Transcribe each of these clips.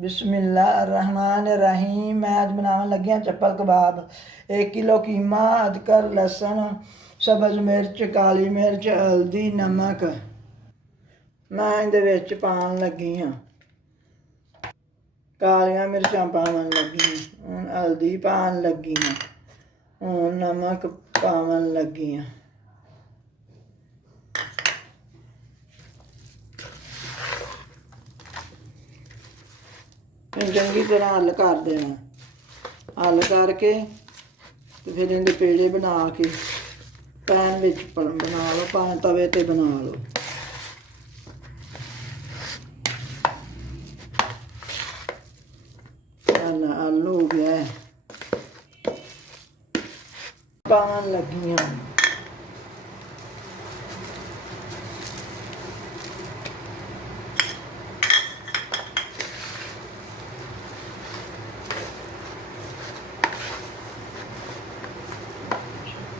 बिस्मिल्लाहिर्रहमानिर्रहीम। मैं अज बनावन लगी हाँ चप्पल कबाब। 1 किलो कीमा, अदरक, लसन, सब्ज मिर्च, काली मिर्च, हल्दी, नमक मैं इहदे विच पाउण लगी हाँ। कालियां मिर्चां पावन लगी हाँ, हुण हल्दी पाउण लगी हाँ, हुण नमक पावन लगी हाँ। चंगी तरह हल कर देना, हल करके तो फिर इहदे पेड़े बना के पैन विच बना लो, भावें तवे ते बना लो। हल हो गया है, पावन लगी हाँ।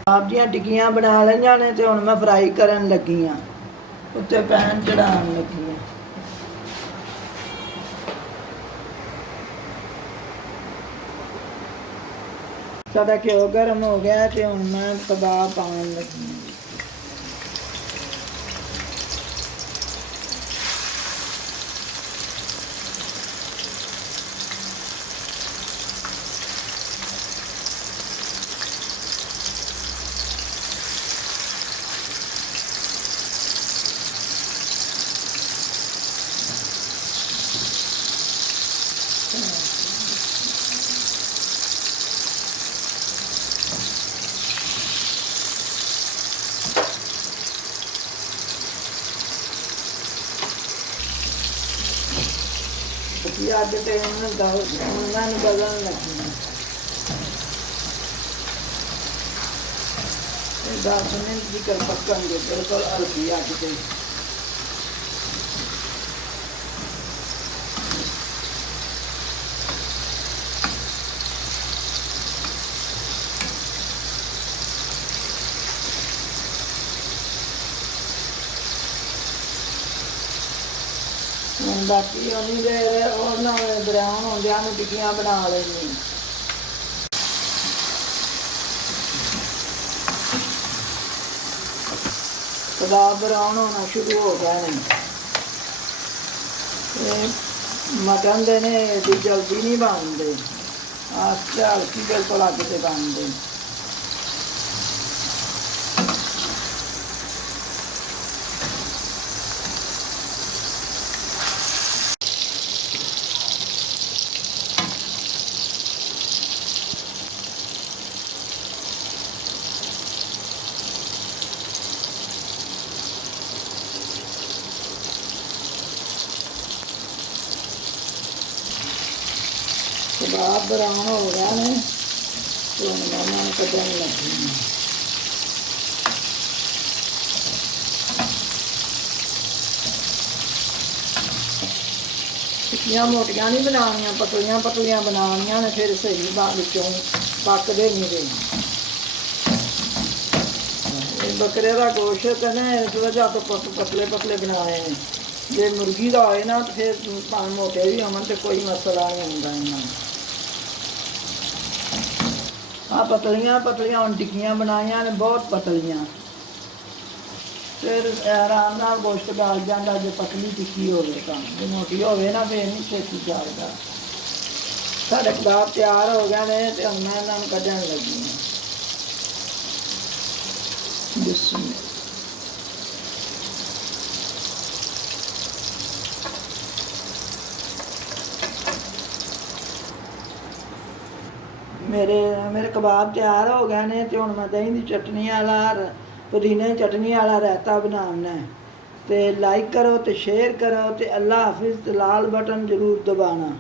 आप दियां टिक्कियां बना लईआं ने ते हुण मैं फ्राई करन लगी हाँ, उत्ते पैन चढ़ाउण लगी हाँ। साडा घ्यो गर्म हो गया ते हुण मैं कबाब पाउण लगी हाँ। अज तो उन्होंने बदलन लगी 10 मिनट की कर पकन दे बिल्कुल हल्की अज तो। बाकी उन्नी देर उन्होंने ब्राउन होंदियां नूं टिक्कियां बना लेनी। कबाब ब्राउन होना शुरू हो गए हैं। मटन दे ने एडी जल्दी नहीं बनते, आस्ते हल्की बिल्कुल अग से बनते। कबाब ब्राउन हो गया है तो मैं कढ़न लगी हूँ। टिक्कियां मोटियां नहीं बनानियां, पतलियां पतलियां बनानियां ने, फिर सही विचों पकदे नहीं रहे। बकरे का गोश्त है ना, इस वजह तो पतले पतले बनाए हैं। जे मुर्गी का होए ना तो फिर भावें मोटे भी होवन तो कोई मसला नहीं होंदा इन्हां। हाँ पतलियां पतलियां हुण टिक्कियां बनाइयां ने, बहुत पतलियां, फिर आराम नाल गोश्त गल जांदा जे पतली टिक्की होवे तां। जे मोटी होवे ना फिर नहीं छेती गलदा। साडे कबाब तैयार हो गए ने ते हुण मैं इन्हां नूं कढण लगी हां। बिस्मिल्लाह। मेरे कबाब तैयार हो गए ने ते हुण मैं दही दी चटनी वाला पुदीने दी चटनी वाला रायता बनाना है। तो लाइक करो तो शेयर करो तो अल्लाह हाफिज़। लाल बटन जरूर दबाना।